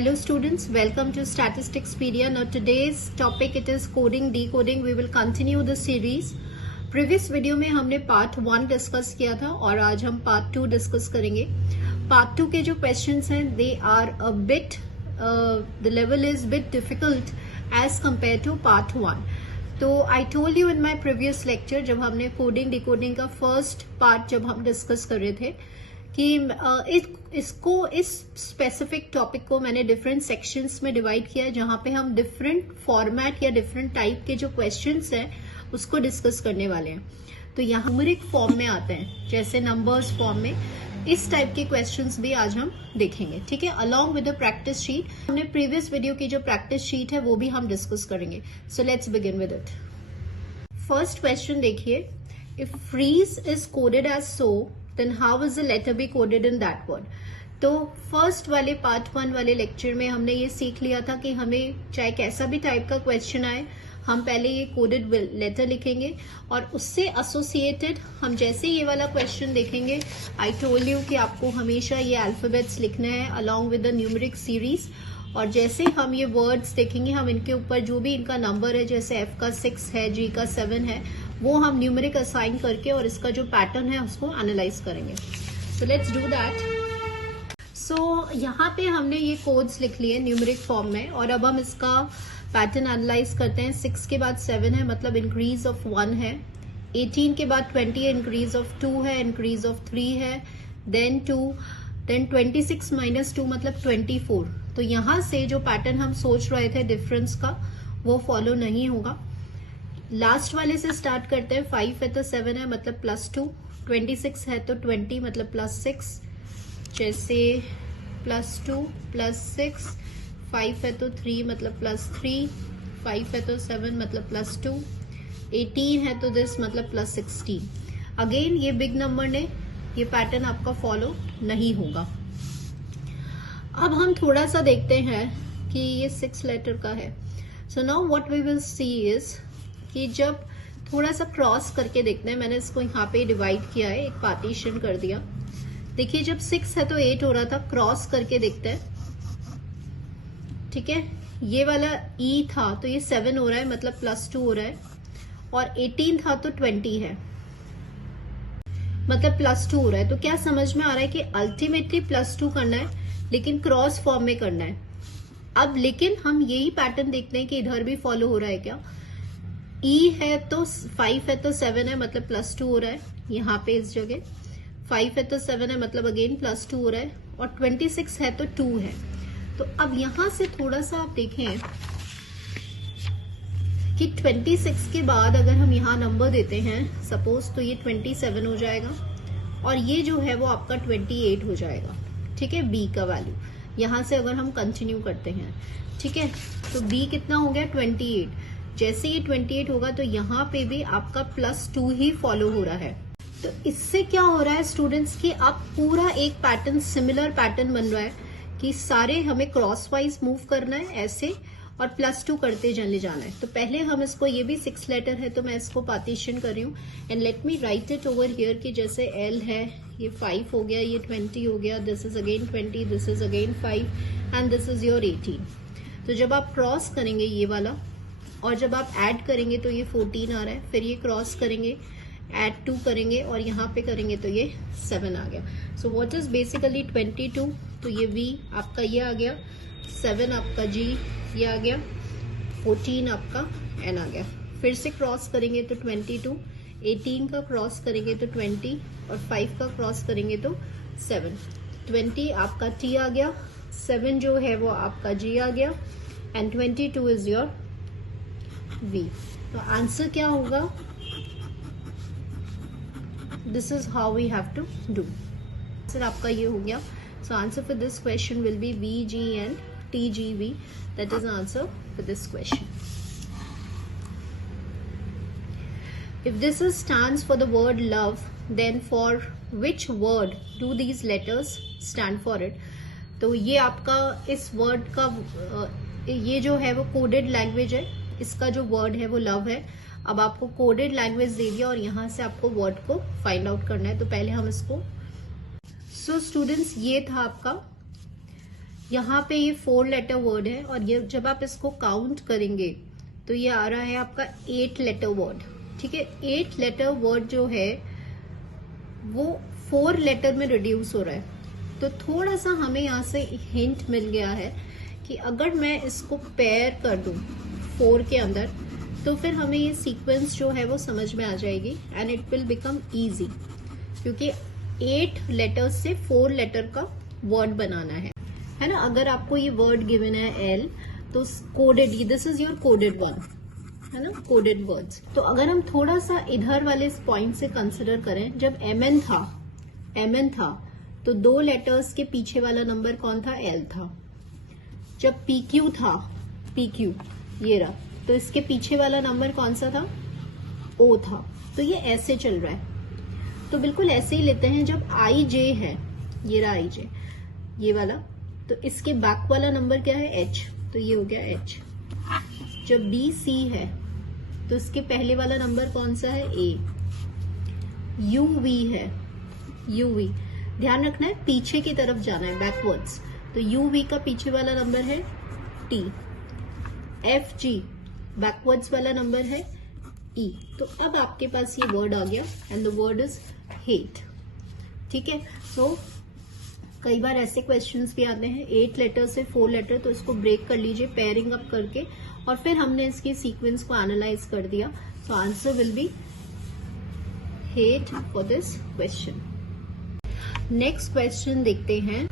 Hello students, welcome to Statisticspedia. Now today's topic it is coding, decoding. We will continue the series. Previous video में हमने part 1 discuss किया था और आज हम पार्ट 2 डिस्कस करेंगे. पार्ट 2 के जो क्वेश्चंस हैं they are a bit the level is bit difficult as compared to part 1. तो I told you in my previous lecture जब हमने कोडिंग डिकोडिंग का फर्स्ट पार्ट जब हम डिस्कस कर रहे थे कि इसको इस स्पेसिफिक टॉपिक को मैंने डिफरेंट सेक्शंस में डिवाइड किया है जहां पे हम डिफरेंट फॉर्मेट या डिफरेंट टाइप के जो क्वेश्चंस हैं उसको डिस्कस करने वाले हैं. तो यहाँ न्यूमेरिक फॉर्म में आते हैं जैसे नंबर्स फॉर्म में, इस टाइप के क्वेश्चंस भी आज हम देखेंगे. ठीक है, along with the practice sheet. हमने प्रीवियस वीडियो की जो प्रैक्टिस शीट है वो भी हम डिस्कस करेंगे. So let's begin with it. First question देखिए, if freeze is coded as so then how is the letter be coded in that word. तो फर्स्ट वाले पार्ट 1 वाले लेक्चर में हमने ये सीख लिया था कि हमें चाहे कैसा भी टाइप का क्वेश्चन आए हम पहले ये कोडेड लेटर लिखेंगे और उससे एसोसिएटेड हम जैसे ये वाला क्वेश्चन देखेंगे. आई टोल्ड यू कि आपको हमेशा ये अल्फाबेट्स लिखने हैं along with the numeric series. और जैसे हम ये वर्ड्स देखेंगे हम इनके ऊपर जो भी इनका नंबर है, जैसे एफ का 6 है, जी का 7 है, वो हम न्यूमेरिक असाइन करके और इसका जो पैटर्न है उसको एनालाइज करेंगे. So let's do that. So यहाँ पे हमने ये कोड्स लिख लिए न्यूमेरिक फॉर्म में और अब हम इसका पैटर्न एनालाइज करते हैं. 6 के बाद 7 है मतलब इंक्रीज ऑफ 1 है. 18 के बाद 20 है, इंक्रीज ऑफ 2 है, इंक्रीज ऑफ 3 है, देन 2, देन 26 माइनस 2 मतलब 24. तो यहाँ से जो पैटर्न हम सोच रहे थे डिफरेंस का वो फॉलो नहीं होगा. लास्ट वाले से स्टार्ट करते हैं. 5 है तो 7 है मतलब +2, 26 है तो 20 मतलब +6, जैसे +2 +6, 5 है तो 3 मतलब +3, 5 है तो 7 मतलब +2, 18 है तो दिस मतलब +16. अगेन ये बिग नंबर ने ये पैटर्न आपका फॉलो नहीं होगा. अब हम थोड़ा सा देखते हैं कि ये 6 लेटर का है. So now what we will see is कि जब थोड़ा सा क्रॉस करके देखते हैं, मैंने इसको यहाँ पे डिवाइड किया है, एक पार्टीशन कर दिया. देखिए जब 6 है तो 8 हो रहा था, क्रॉस करके देखते हैं. ठीक है, ये वाला ई था तो ये 7 हो रहा है मतलब +2 हो रहा है, और 18 था तो 20 है मतलब +2 हो रहा है. तो क्या समझ में आ रहा है कि अल्टीमेटली +2 करना है लेकिन क्रॉस फॉर्म में करना है. अब लेकिन हम यही पैटर्न देखते हैं कि इधर भी फॉलो हो रहा है क्या. ई है तो 5 है तो 7 है मतलब +2 हो रहा है. यहाँ पे इस जगह 5 है तो 7 है मतलब अगेन +2 हो रहा है, और 26 है तो 2 है. तो अब यहां से थोड़ा सा आप देखें कि 26 के बाद अगर हम यहाँ नंबर देते हैं सपोज तो ये 27 हो जाएगा और ये जो है वो आपका 28 हो जाएगा. ठीक है, बी का वैल्यू यहां से अगर हम कंटिन्यू करते हैं. ठीक है, तो बी कितना हो गया 28. जैसे ये 28 होगा तो यहाँ पे भी आपका +2 ही फॉलो हो रहा है. तो इससे क्या हो रहा है स्टूडेंट्स कि आप पूरा एक पैटर्न, सिमिलर पैटर्न बन रहा है कि सारे हमें क्रॉस वाइज मूव करना है ऐसे और +2 करते चले जाना है. तो पहले हम इसको, ये भी 6 लेटर है तो मैं इसको पार्टीशन कर रही हूँ and let me right it over here कि जैसे एल है, ये 5 हो गया, ये 20 हो गया, this is again 20, this is again 5 and this is your 18. तो जब आप क्रॉस करेंगे ये वाला और जब आप ऐड करेंगे तो ये 14 आ रहा है, फिर ये क्रॉस करेंगे, ऐड 2 करेंगे और यहाँ पे करेंगे तो ये 7 आ गया. सो व्हाट इज बेसिकली 22, तो ये V आपका ये आ गया, 7 आपका G ये आ गया, 14 आपका N आ गया. फिर से क्रॉस करेंगे तो 22, 18 का क्रॉस करेंगे तो 20 और 5 का क्रॉस करेंगे तो 7. 20 आपका T आ गया, 7 जो है वो आपका G आ गया एंड 22 इज योर V. तो आंसर क्या होगा, this is how we have to do. Answer आपका ये हो गया. So answer for this question will be VG and TGV. That is the answer for this question. If this is stands for the word love, then for which word do these letters stand for it? तो ये आपका इस word का ये जो है वो coded language है, इसका जो वर्ड है वो लव है. अब आपको कोडेड लैंग्वेज दे दिया और यहाँ से आपको वर्ड को फाइंड आउट करना है. तो पहले हम इसको, सो स्टूडेंट्स ये था आपका यहाँ पे ये 4 लेटर वर्ड है और ये जब आप इसको काउंट करेंगे तो ये आ रहा है आपका 8 लेटर वर्ड। ठीक है, 8 लेटर वर्ड जो है वो 4 लेटर में रिड्यूस हो रहा है। तो थोड़ा सा हमें यहाँ से हिंट मिल गया है कि अगर मैं इसको पेयर कर दूं 4 के अंदर तो फिर हमें ये सीक्वेंस जो है वो समझ में आ जाएगी and it will become easy, क्योंकि 8 लेटर्स से 4 लेटर का वर्ड बनाना है ना। अगर आपको ये वर्ड गिवन है एल तो coded, this is your coded one, है ना, कोडेड वर्ड्स। तो अगर हम थोड़ा सा इधर वाले इस पॉइंट से कंसिडर करें, जब एमएन था तो 2 लेटर्स के पीछे वाला नंबर कौन था, एल था। जब पीक्यू था, पीक्यू ये रहा, तो इसके पीछे वाला नंबर कौन सा था, ओ था। तो ये ऐसे चल रहा है। तो बिल्कुल ऐसे ही लेते हैं, जब आई जे है, ये रहा आई जे ये वाला, तो इसके बैक वाला नंबर क्या है, एच, तो ये हो गया एच। जब बी सी है तो इसके पहले वाला नंबर कौन सा है, ए। यू वी है, यू वी, ध्यान रखना है पीछे की तरफ जाना है, बैकवर्ड्स। तो यू वी का पीछे वाला नंबर है टी। एफ जी बैकवर्ड्स वाला नंबर है ई। तो अब आपके पास ये वर्ड आ गया and the word is hate. ठीक है, सो कई बार ऐसे क्वेश्चंस भी आते हैं 8 लेटर से 4 लेटर, तो इसको ब्रेक कर लीजिए पेयरिंग अप करके, और फिर हमने इसके सीक्वेंस को एनालाइज कर दिया। So answer will be hate for this question. Next question देखते हैं।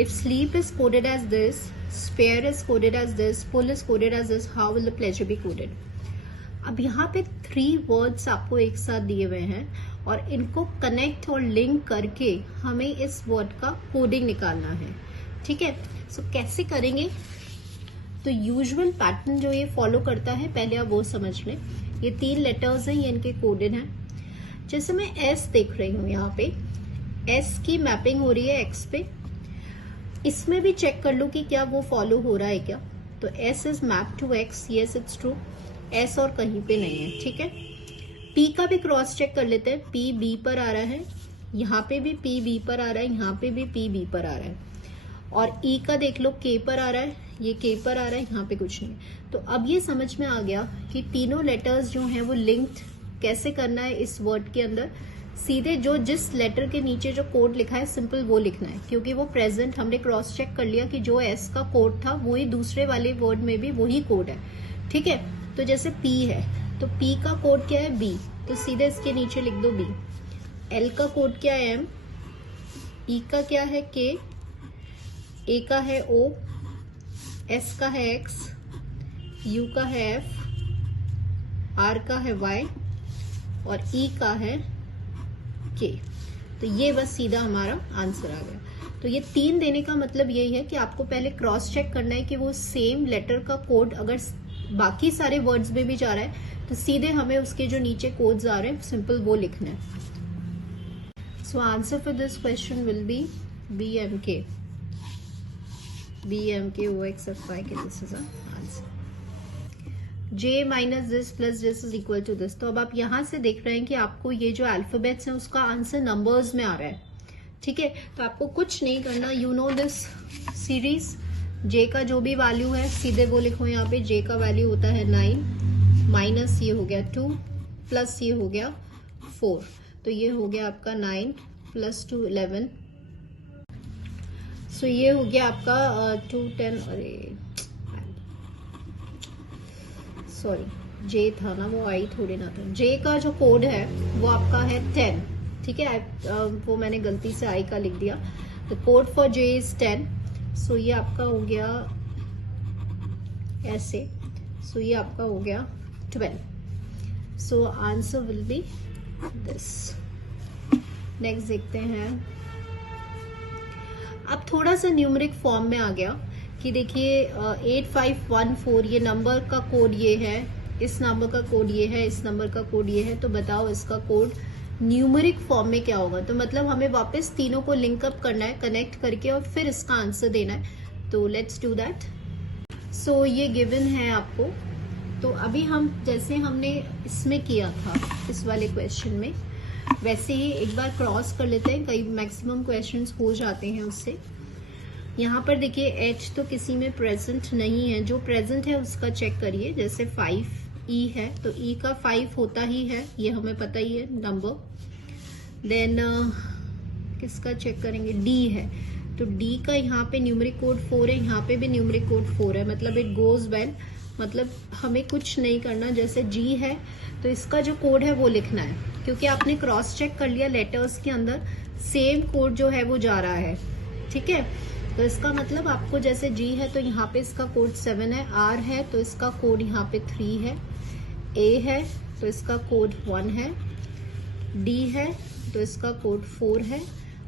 If sleep is coded as this, spare is coded as this, pull is coded as this, how will the pleasure be coded. अब यहाँ पे 3 words आपको एक साथ दिए हुए हैं और इनको कनेक्ट और लिंक करके हमें इस वर्ड का कोडिंग निकालना है। ठीक है, सो कैसे करेंगे, तो यूजुअल पैटर्न जो ये फॉलो करता है पहले आप वो समझ लें। ये 3 लेटर्स हैं, ये इनके कोडेड हैं। जैसे मैं एस देख रही हूँ, यहाँ पे एस की मैपिंग हो रही है एक्स पे, इसमें भी चेक कर लो कि क्या वो फॉलो हो रहा है क्या। तो S is map to x, yes it's true, S और कहीं पे नहीं है। ठीक है, पी का भी क्रॉस चेक कर लेते हैं, पी बी पर आ रहा है, यहाँ पे भी पी बी पर आ रहा है, यहाँ पे भी पी बी पर आ रहा है, और ई का देख लो के पर आ रहा है, ये के पर आ रहा है, यहाँ पे कुछ नहीं है। तो अब ये समझ में आ गया कि तीनों लेटर्स जो हैं वो लिंक्ड कैसे करना है इस वर्ड के अंदर। सीधे जो जिस लेटर के नीचे जो कोड लिखा है सिंपल वो लिखना है, क्योंकि वो प्रेजेंट, हमने क्रॉस चेक कर लिया कि जो एस का कोड था वही दूसरे वाले वर्ड में भी वही कोड है। ठीक है, तो जैसे पी है तो पी का कोड क्या है, बी, तो सीधे इसके नीचे लिख दो बी। एल का कोड क्या है, एम, ई का क्या है, के, ए का है ओ, एस का है एक्स, यू का है एफ, आर का है वाई और ई का है के। तो ये बस सीधा हमारा आंसर आ गया। तो ये 3 देने का मतलब यही है कि आपको पहले क्रॉस चेक करना है कि वो सेम लेटर का कोड अगर बाकी सारे वर्ड्स में भी जा रहा है तो सीधे हमें उसके जो नीचे कोड्स आ रहे हैं सिंपल वो लिखना है। So answer for this question will be B M K, O X F Y K, this is answer. J minus this plus this is equal to this. तो अब आप यहां से देख रहे हैं कि आपको ये जो अल्फाबेट्स हैं उसका आंसर नंबर्स में आ रहा है। ठीक है, तो आपको कुछ नहीं करना, यू नो दिस सीरीज। जे का जो भी वैल्यू है सीधे वो लिखो, यहाँ पे जे का वैल्यू होता है 9, माइनस ये हो गया 2, प्लस ये हो गया 4, तो ये हो गया आपका 9 प्लस 2 11। सो ये हो गया आपका 2 10, अरे सॉरी जे था ना, वो आई थोड़ी ना था। जे का जो कोड है वो आपका है 10। ठीक है, वो मैंने गलती से आई का लिख दिया। The code for J is 10। सो ये आपका हो गया ऐसे, सो ये आपका हो गया 12। सो answer will be this. Next देखते हैं। अब थोड़ा सा न्यूमेरिक फॉर्म में आ गया कि देखिए 8514 ये नंबर का कोड ये है, इस नंबर का कोड ये है, इस नंबर का कोड ये है। तो बताओ इसका कोड न्यूमेरिक फॉर्म में क्या होगा। तो मतलब हमें वापस तीनों को लिंक अप करना है, कनेक्ट करके, और फिर इसका आंसर देना है। तो लेट्स डू दैट। सो ये गिवन है आपको। तो अभी हम जैसे हमने इसमें किया था इस वाले क्वेश्चन में, वैसे ही एक बार क्रॉस कर लेते हैं, कई मैक्सिमम क्वेश्चंस हो जाते हैं उससे। यहाँ पर देखिए H तो किसी में प्रेजेंट नहीं है, जो प्रेजेंट है उसका चेक करिए। जैसे 5E है तो E का 5 होता ही है, ये हमें पता ही है नंबर। देन किसका चेक करेंगे, D है तो D का यहाँ पे न्यूमेरिक कोड 4 है, यहाँ पे भी न्यूमेरिक कोड 4 है, मतलब इट गोज वेल, मतलब हमें कुछ नहीं करना। जैसे G है तो इसका जो कोड है वो लिखना है, क्योंकि आपने क्रॉस चेक कर लिया लेटर्स के अंदर सेम कोड जो है वो जा रहा है, ठीक है। तो इसका मतलब आपको जैसे G है तो यहाँ पे इसका कोड 7 है, R है तो इसका कोड यहाँ पे 3 है, A है तो इसका कोड 1 है, D है तो इसका कोड 4 है,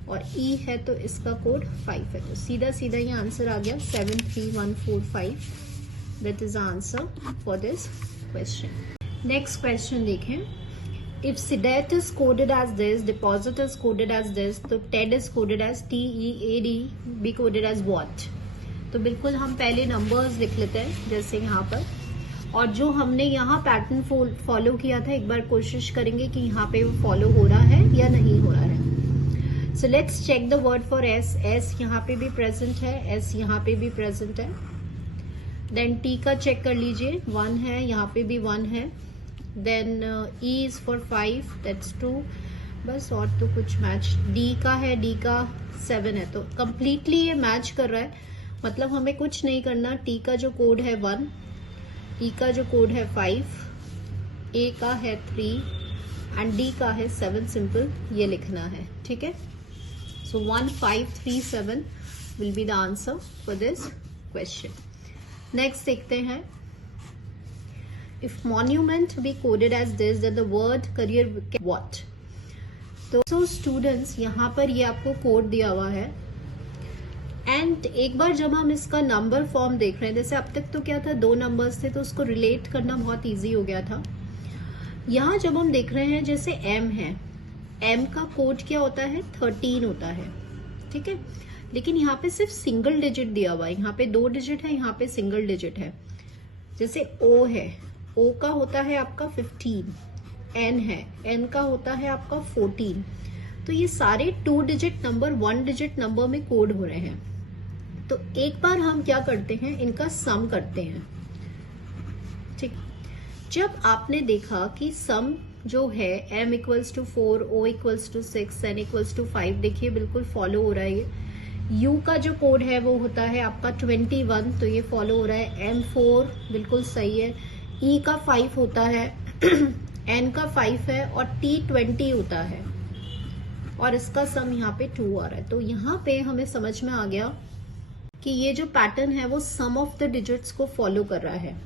और E है तो इसका कोड 5 है। तो सीधा सीधा ये आंसर आ गया 73145। That is answer for this question. Next question देखें। If CDET is coded as this, deposit is coded as this, तो TED is coded as TEAD, be coded as what? तो बिल्कुल हम पहले नंबर्स लिख लेते हैं जैसे यहाँ पर, और जो हमने यहाँ पैटर्न फॉलो किया था एक बार कोशिश करेंगे कि यहाँ पे वो फॉलो हो रहा है या नहीं हो रहा है। So let's check the word for S। S यहाँ पे भी प्रेजेंट है, S यहाँ पे भी प्रेजेंट है। देन T का चेक कर लीजिए, 1 है, यहाँ पे भी 1 है। Then E is for 5, that's 2, बस और तो कुछ मैच। D का है, D का 7 है, तो कंप्लीटली ये मैच कर रहा है, मतलब हमें कुछ नहीं करना। T का जो कोड है 1, E का जो कोड है 5, A का है 3 एंड D का है 7, सिंपल ये लिखना है, ठीक है। सो 1537 will be the answer for this question. Next देखते हैं। If monument be coded as this, then the word career what? तो स्टूडेंट्स यहाँ पर ये आपको कोड दिया हुआ है, एंड एक बार जब हम इसका नंबर फॉर्म देख रहे हैं, जैसे अब तक तो क्या था 2 नंबर्स थे तो उसको रिलेट करना बहुत इजी हो गया था। यहाँ जब हम देख रहे हैं जैसे M है, M का कोड क्या होता है, 13 होता है, ठीक है। लेकिन यहाँ पे सिर्फ सिंगल डिजिट दिया हुआ है, यहाँ पे 2 डिजिट है, यहाँ पे सिंगल डिजिट है। जैसे O है, O का होता है आपका 15, N है, N का होता है आपका 14। तो ये सारे 2 डिजिट नंबर 1 डिजिट नंबर में कोड हो रहे हैं। तो एक बार हम क्या करते हैं, इनका सम करते हैं, ठीक। जब आपने देखा कि सम जो है M equals to 4, O equals to 6, N equals to 5, देखिए बिल्कुल फॉलो हो रहा है ये। U का जो कोड है वो होता है आपका 21, तो ये फॉलो हो रहा है। M4 बिल्कुल सही है। E का 5 होता है, N का 5 है, और T 20 होता है, और इसका सम यहाँ पे 2 आ रहा है। तो यहाँ पे हमें समझ में आ गया कि ये जो पैटर्न है वो सम ऑफ द डिजिट्स को फॉलो कर रहा है।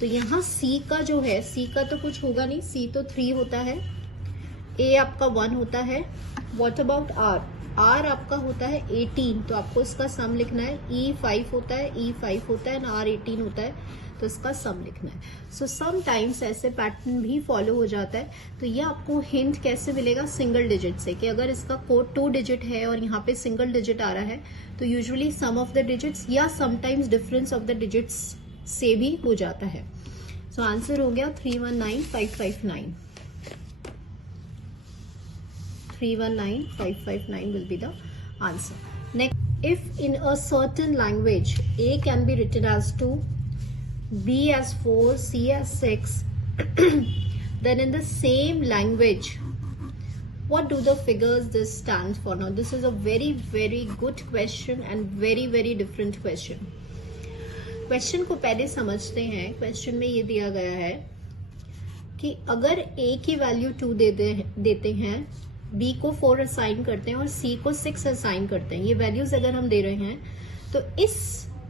तो यहाँ C का जो है, C का तो कुछ होगा नहीं, C तो 3 होता है, A आपका 1 होता है। What about R? R आपका होता है 18, तो आपको इसका सम लिखना है। E 5 होता है, E 5 होता है, और R 18 होता है, तो इसका सम लिखना है। सो समटाइम्स ऐसे पैटर्न भी फॉलो हो जाता है। तो ये आपको हिंट कैसे मिलेगा, सिंगल डिजिट से, कि अगर इसका कोड 2 डिजिट है और यहाँ पे सिंगल डिजिट आ रहा है तो usually sum of the digits या sometimes difference of the digits से भी हो जाता है। सो आंसर हो गया 319559। 319559 will be the answer. Next, if in a certain language A can be written as 2, B as 4, C as 6, then in the same language, what do the figures this stands for? Now this is a very good question and very different question. Question को पहले समझते हैं। Question में ये दिया गया है कि अगर A की वैल्यू 2 देते हैं, B को 4 असाइन करते हैं और C को 6 असाइन करते हैं, ये वैल्यूज अगर हम दे रहे हैं, तो इस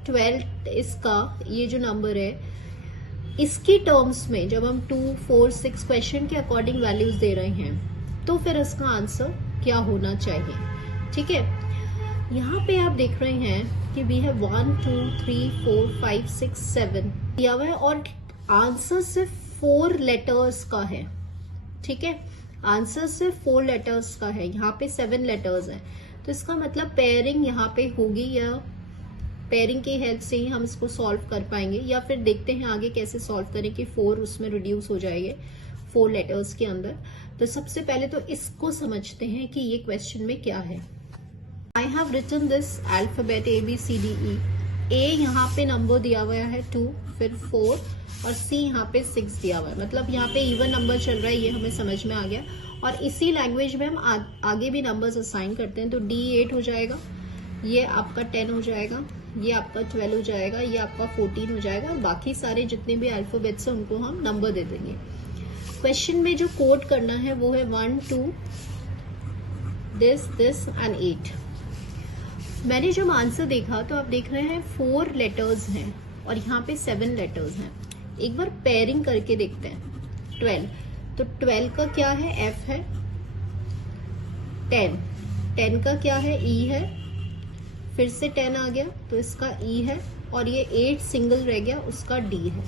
12 इसका ये जो नंबर है, इसकी टर्म्स में जब हम 2, 4, 6 क्वेश्चन के अकॉर्डिंग वैल्यूज दे रहे हैं, तो फिर इसका आंसर क्या होना चाहिए, ठीक है। यहाँ पे आप देख रहे हैं कि वी हैव 1, 2, 3, 4, 5, 6, 7 दिया हुआ है, और आंसर सिर्फ 4 लेटर्स का है, ठीक है। आंसर सिर्फ 4 लेटर्स का है, यहाँ पे 7 लेटर्स हैं। तो इसका मतलब पेयरिंग यहाँ पे होगी, या पेयरिंग की हेल्प से ही हम इसको सॉल्व कर पाएंगे, या फिर देखते हैं आगे कैसे सॉल्व करें कि 4 उसमें रिड्यूस हो जाएंगे 4 लेटर्स के अंदर। तो सबसे पहले तो इसको समझते हैं कि ये क्वेश्चन में क्या है। I have written this alphabet ABCDE। A यहाँ पे नंबर दिया हुआ है 2, फिर 4 और सी यहाँ पे 6 दिया हुआ है, मतलब यहाँ पे इवन नंबर चल रहा है, ये हमें समझ में आ गया। और इसी लैंग्वेज में हम आगे भी नंबर्स असाइन करते हैं। तो D 8 हो जाएगा, ये आपका 10 हो जाएगा, ये आपका 12 हो जाएगा, ये आपका 14 हो जाएगा, और बाकी सारे जितने भी अल्फाबेट्स हैं उनको हम नंबर दे देंगे। क्वेश्चन में जो कोड करना है वो है 1 2 दिस एंड 8। मैंने जब आंसर देखा तो आप देख रहे हैं 4 लेटर्स हैं और यहाँ पे 7 लेटर्स हैं। एक बार पेयरिंग करके देखते हैं। 12, तो 12 का क्या है? F है। 10 का क्या है? E है। फिर से 10 आ गया तो इसका E है, और ये 8 सिंगल रह गया, उसका D है।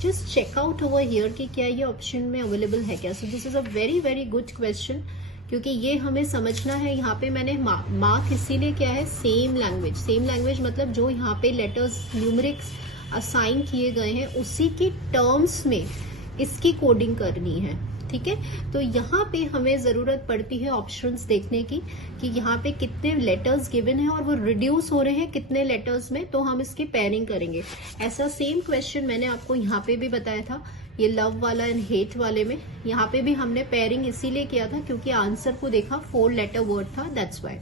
Just check out over here कि क्या ये ऑप्शन में अवेलेबल है क्या। So this is a very very good question, क्योंकि ये हमें समझना है। यहाँ पे मैंने मार्क इसीलिए किया है सेम लैंग्वेज मतलब जो यहाँ पे लेटर्स न्यूमेरिक्स असाइन किए गए हैं उसी के टर्म्स में इसकी कोडिंग करनी है, ठीक है। तो यहाँ पे हमें जरूरत पड़ती है ऑप्शंस देखने की कि यहाँ पे कितने लेटर्स गिवन है और वो रिड्यूस हो रहे हैं कितने लेटर्स में, तो हम इसकी पेयरिंग करेंगे। ऐसा सेम क्वेश्चन मैंने आपको यहाँ पे भी बताया था, ये लव वाला एंड हेट वाले में। यहाँ पे भी हमने पेयरिंग इसीलिए किया था क्योंकि आंसर को देखा 4 लेटर वर्ड था, that's why.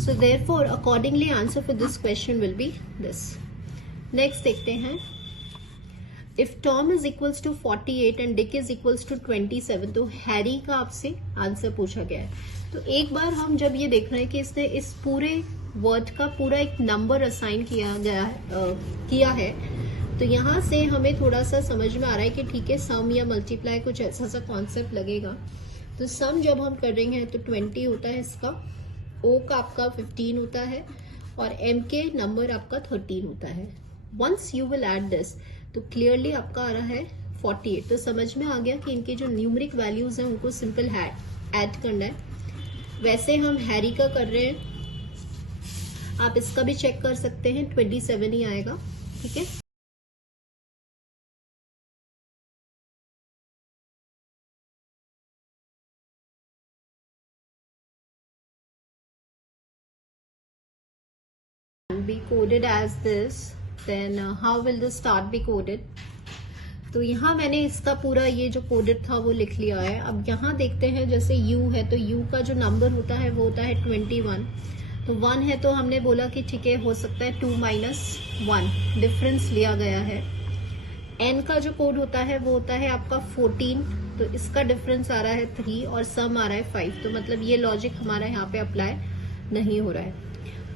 So therefore accordingly answer for this question will be this. Next देखते हैं, if Tom is equals to 48 and Dick is equals to 27, तो हैरी का आपसे आंसर पूछा गया है। तो एक बार हम जब ये देख रहे हैं कि इसने इस पूरे वर्ड का पूरा एक नंबर असाइन किया है, तो यहाँ से हमें थोड़ा सा समझ में आ रहा है कि ठीक है, सम या मल्टीप्लाई कुछ ऐसा सा कॉन्सेप्ट लगेगा। तो सम जब हम करेंगे तो 20 होता है इसका, O का आपका 15 होता है, और M के नंबर आपका 13 होता है। Once you will add this, तो क्लियरली आपका आ रहा है 48। तो समझ में आ गया कि इनके जो न्यूमेरिक वैल्यूज हैं उनको सिंपल ऐड करना है। वैसे हम हैरी का कर रहे हैं, आप इसका भी चेक कर सकते हैं, 27 ही आएगा, ठीक है। Be coded as this, then how will the start be coded? तो यहाँ मैंने इसका पूरा ये जो कोडेड था वो लिख लिया है। अब यहाँ देखते हैं, जैसे U है तो U का जो नंबर होता है वो होता है 21। तो 1 है तो हमने बोला कि ठीक है, हो सकता है 2 - 1 डिफरेंस लिया गया है। N का जो कोड होता है वो होता है आपका 14, तो इसका डिफरेंस आ रहा है 3 और सम आ रहा है 5। तो मतलब ये लॉजिक हमारा यहाँ पे अप्लाई नहीं हो रहा है।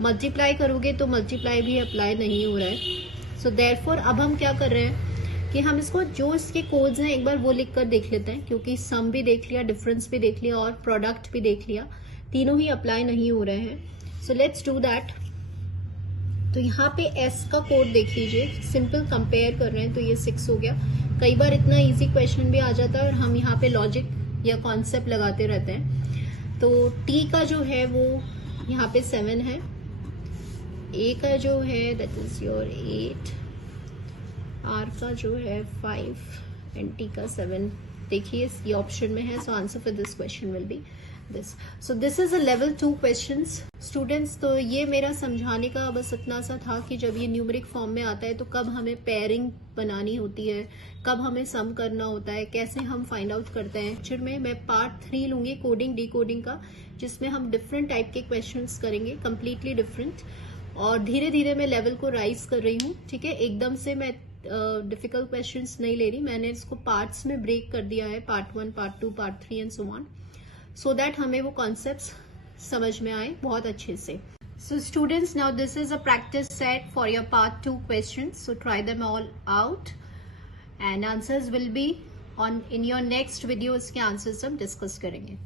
मल्टीप्लाई करोगे तो मल्टीप्लाई भी अप्लाई नहीं हो रहा है। सो देयरफॉर अब हम क्या कर रहे हैं कि हम इसको जो इसके कोड्स हैं एक बार वो लिख कर देख लेते हैं, क्योंकि सम भी देख लिया, डिफरेंस भी देख लिया और प्रोडक्ट भी देख लिया, तीनों ही अप्लाई नहीं हो रहे हैं। सो लेट्स डू दैट। तो यहाँ पे S का कोड देख लीजिए, सिंपल कंपेयर कर रहे हैं तो ये 6 हो गया। कई बार इतना इजी क्वेश्चन भी आ जाता है और हम यहाँ पे लॉजिक या कॉन्सेप्ट लगाते रहते हैं। तो T का जो है वो यहाँ पे 7 है, A का जो है दैट इज योर 8, R का जो है 5 एंड T का 7। देखिए ये ऑप्शन में है, so answer for this question will be this. So this is a level 2 questions students. तो ये मेरा समझाने का बस इतना सा था कि जब ये न्यूमेरिक फॉर्म में आता है तो कब हमें पेयरिंग बनानी होती है, कब हमें सम करना होता है, कैसे हम फाइंड आउट करते हैं। एक्चुअल में मैं पार्ट 3 लूंगी कोडिंग डिकोडिंग का, जिसमें हम डिफरेंट टाइप के क्वेश्चंस करेंगे, कंप्लीटली डिफरेंट। और धीरे धीरे मैं लेवल को राइज कर रही हूँ, ठीक है। एकदम से मैं डिफिकल्ट क्वेश्चंस नहीं ले रही, मैंने इसको पार्ट्स में ब्रेक कर दिया है, part 1, part 2, part 3 and so on, so that हमें वो कॉन्सेप्ट्स समझ में आए बहुत अच्छे से। So students, now this is a practice set for your part 2 questions, so try them all out and answers will be on in your next video. इसके answers हम डिस्कस करेंगे।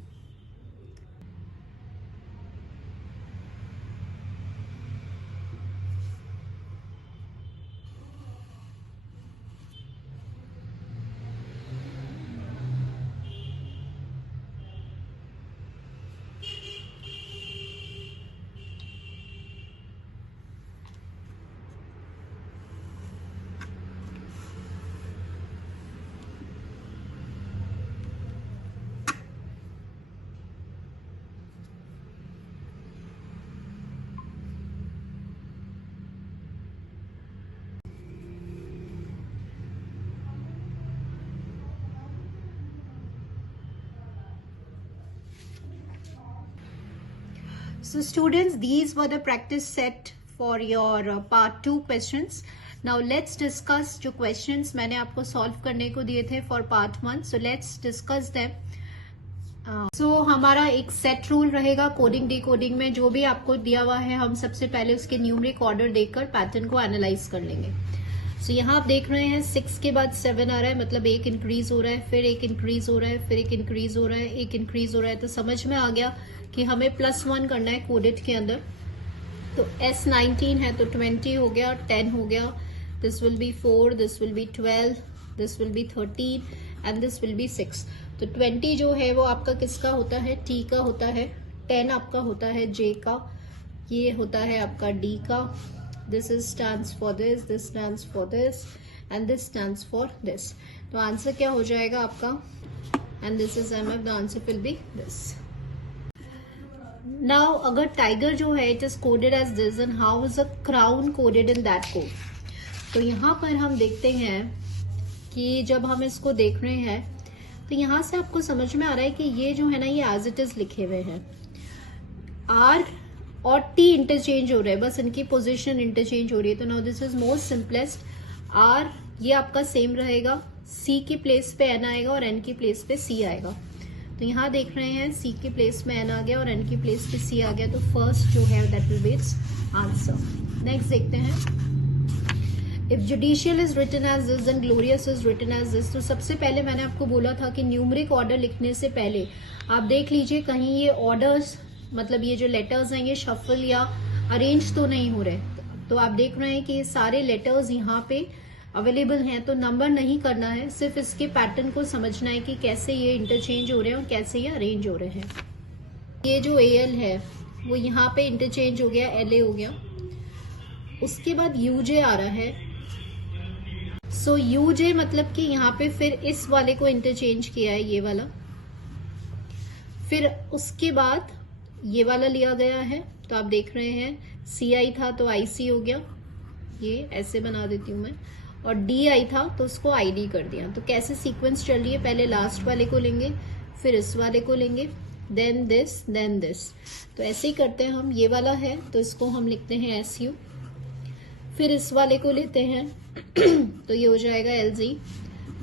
So students, these were the practice set for your part 2 questions. Now let's discuss जो questions मैंने आपको solve करने को दिए थे for part 1. So let's discuss them. So हमारा एक set rule रहेगा कोडिंग डिकोडिंग में. जो भी आपको दिया हुआ है हम सबसे पहले उसके न्यूमरिक ऑर्डर देखकर पैटर्न को एनालाइज कर लेंगे. So यहाँ आप देख रहे हैं 6 के बाद 7 आ रहा है, मतलब एक इंक्रीज हो रहा है, फिर एक इंक्रीज हो रहा है, फिर एक इंक्रीज हो रहा है, एक इंक्रीज हो रहा है. तो समझ में आ गया कि हमें +1 करना है कोडेड के अंदर. तो S19 है तो 20 हो गया, 10 हो गया, this will B 4, this will B 12, this will B 13 and this will B 6. तो 20 जो है वो आपका किसका होता है? T का होता है. 10 आपका होता है J का, ये होता है आपका D का. This is stands for this stands for this and this stands for this. तो आंसर क्या हो जाएगा आपका? And this is MF, the answer will be this. Now अगर टाइगर जो है it is coded as this and how is a crown coded in that code? तो यहाँ पर हम देखते हैं कि जब हम इसको देख रहे हैं तो यहाँ से आपको समझ में आ रहा है कि ये जो है ना ये एज इट इज लिखे हुए हैं. R और T इंटरचेंज हो रहे हैं, बस इनकी पोजीशन इंटरचेंज हो रही है. तो now this is most simplest. R ये आपका सेम रहेगा, C की प्लेस पे N आएगा और N की प्लेस पे C आएगा. तो यहाँ देख रहे हैं C की प्लेस में N आ गया और N की प्लेस पे C आ गया. तो फर्स्ट जो है that will be its answer. Next देखते हैं. If judicial is written as this and glorious is written as this. तो सबसे पहले मैंने आपको बोला था कि न्यूमरिक ऑर्डर लिखने से पहले आप देख लीजिए कहीं ये ऑर्डर्स, मतलब ये जो लेटर्स हैं ये शफल या अरेंज तो नहीं हो रहे. तो आप देख रहे हैं कि ये सारे लेटर्स यहाँ पे अवेलेबल हैं. तो नंबर नहीं करना है, सिर्फ इसके पैटर्न को समझना है कि कैसे ये इंटरचेंज हो रहे हैं और कैसे ये अरेंज हो रहे हैं. ये जो AL है वो यहाँ पे इंटरचेंज हो गया, LA हो गया. उसके बाद UJ आ रहा है. सो UJ मतलब कि यहाँ पे फिर इस वाले को इंटरचेंज किया है, ये वाला. फिर उसके बाद ये वाला लिया गया है. तो आप देख रहे हैं CI था तो IC हो गया, ये ऐसे बना देती हूं मैं. और DI था तो उसको ID कर दिया. तो कैसे सीक्वेंस चल रही है, पहले लास्ट वाले को लेंगे, फिर इस वाले को लेंगे, देन दिस, देन दिस. तो ऐसे ही करते हैं हम. ये वाला है तो इसको हम लिखते हैं SU. फिर इस वाले को लेते हैं तो ये हो जाएगा LG.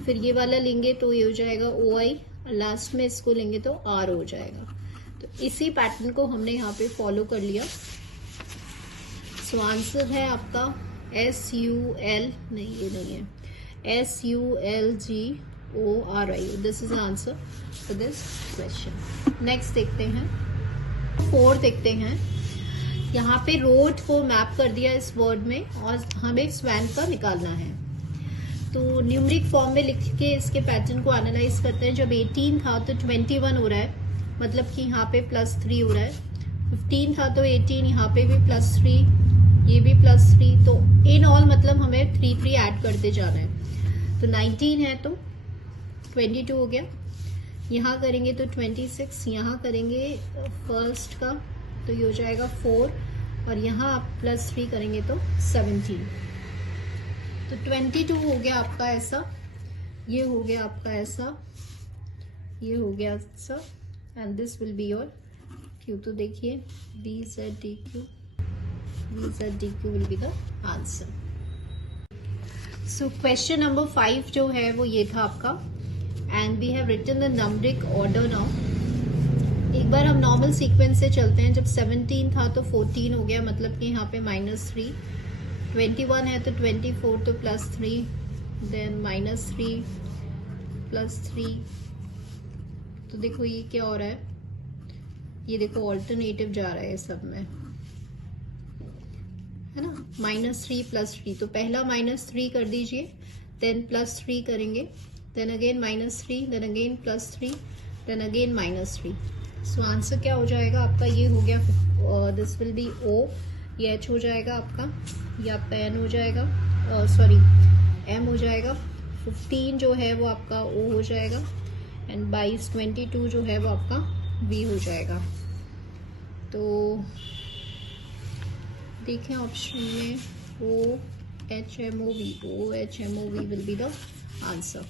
फिर ये वाला लेंगे तो ये हो जाएगा OI. और लास्ट में इसको लेंगे तो R हो जाएगा. तो इसी पैटर्न को हमने यहाँ पे फॉलो कर लिया. सो आंसर है आपका SUL, नहीं ये नहीं है, SULGORI. This is answer for this question. Next देखते हैं. 4 देखते हैं. यहाँ पे रोड को मैप कर दिया इस वर्ड में और हमें स्वैन का निकालना है. तो न्यूमरिक फॉर्म में लिख के इसके पैटर्न को एनालाइज करते हैं. जब 18 था तो 21 हो रहा है, मतलब कि यहाँ पे +3 हो रहा है. 15 था तो 18, यहाँ पे भी +3, ये भी +3. तो इन ऑल मतलब हमें 3 ऐड करते जाना है. तो 19 है तो 22 हो गया. यहाँ करेंगे तो 26, यहाँ करेंगे फर्स्ट का तो ये हो जाएगा 4 और यहाँ आप +3 करेंगे तो 17. तो 22 हो गया आपका ऐसा, ये हो गया आपका ऐसा, ये हो गया ऐसा and this will be your Q. तो देखिए VZDQ will be the answer. So question number 5 जो है वो ये था आपका. And we have written the numeric order now. एक बार हम नॉर्मल सीक्वेंस से चलते हैं. जब 17 था तो 14 हो गया, मतलब कि यहाँ पे -3. 21 है तो 24 तो +3, देन -3 +3. तो देखो ये क्या हो रहा है, ये देखो ऑल्टरनेटिव जा रहा है सब में, है ना. -3 +3. तो पहला -3 कर दीजिए, देन +3 करेंगे, then again -3, then again +3, then again -3. So answer क्या हो जाएगा आपका, ये हो गया, दिस विल बी O, ये H हो जाएगा आपका, ये आपका N हो जाएगा, सॉरी M हो जाएगा. 15 जो है वो आपका O हो जाएगा एंड 22 जो है वो आपका V हो जाएगा. तो देखें ऑप्शन में OHMOV will be the answer.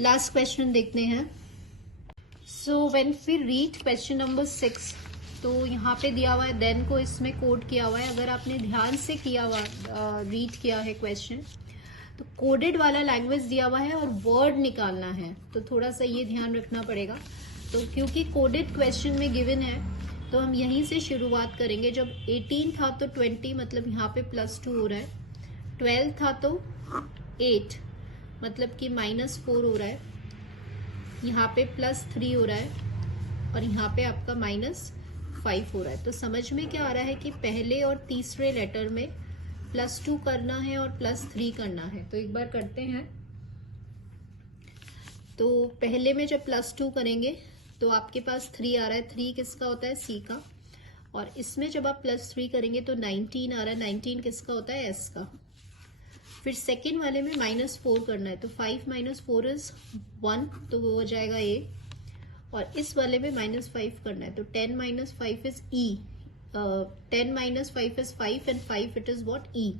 Last question देखते हैं. So when we read question number 6, तो यहाँ पे दिया हुआ है देन को इसमें कोड किया हुआ है। अगर आपने ध्यान से किया हुआ रीड किया है क्वेश्चन, तो कोडेड वाला लैंग्वेज दिया हुआ है और वर्ड निकालना है, तो थोड़ा सा ये ध्यान रखना पड़ेगा। तो क्योंकि कोडेड क्वेश्चन में गिवन है तो हम यहीं से शुरुआत करेंगे। जब 18 था तो 20 मतलब यहाँ पे +2 हो रहा है, 12 था तो 8 मतलब कि -4 हो रहा है, यहाँ पे +3 हो रहा है और यहाँ पे आपका -5 हो रहा है। तो समझ में क्या आ रहा है कि पहले और तीसरे लेटर में +2 करना है और +3 करना है। तो एक बार करते हैं। तो पहले में जब +2 करेंगे तो आपके पास 3 आ रहा है, 3 किसका होता है, C का। और इसमें जब आप +3 करेंगे तो 19 आ रहा है, 19 किसका होता है, S का। फिर सेकेंड वाले में -4 करना है, तो 5 - 4 इज 1, तो वो हो जाएगा A। और इस वाले में -5 करना है, तो 10 - 5 is E। 10 - 5 is 5 and 5 it is what, E।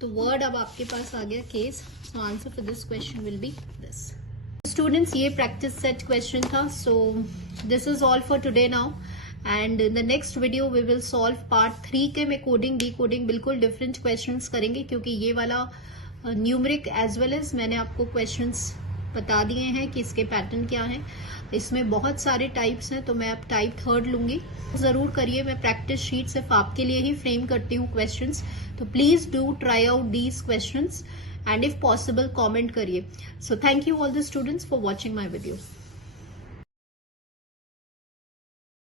तो वर्ड अब आपके पास आ गया case. So answer for this question will be this. Students, ये प्रैक्टिस सेट क्वेश्चन था। So this is all for today now, and in the next video we will solve part 3 के में कोडिंग डी कोडिंग बिल्कुल different questions करेंगे, क्योंकि ये वाला numeric as well as मैंने आपको क्वेश्चंस बता दिए हैं कि इसके पैटर्न क्या हैं। इसमें बहुत सारे टाइप्स हैं, तो मैं अब टाइप 3 लूंगी। जरूर करिए, मैं प्रैक्टिस शीट सिर्फ आपके लिए ही फ्रेम करती हूँ क्वेश्चंस, तो please do try out these questions and if possible comment करिए। So thank you all the students for watching my video.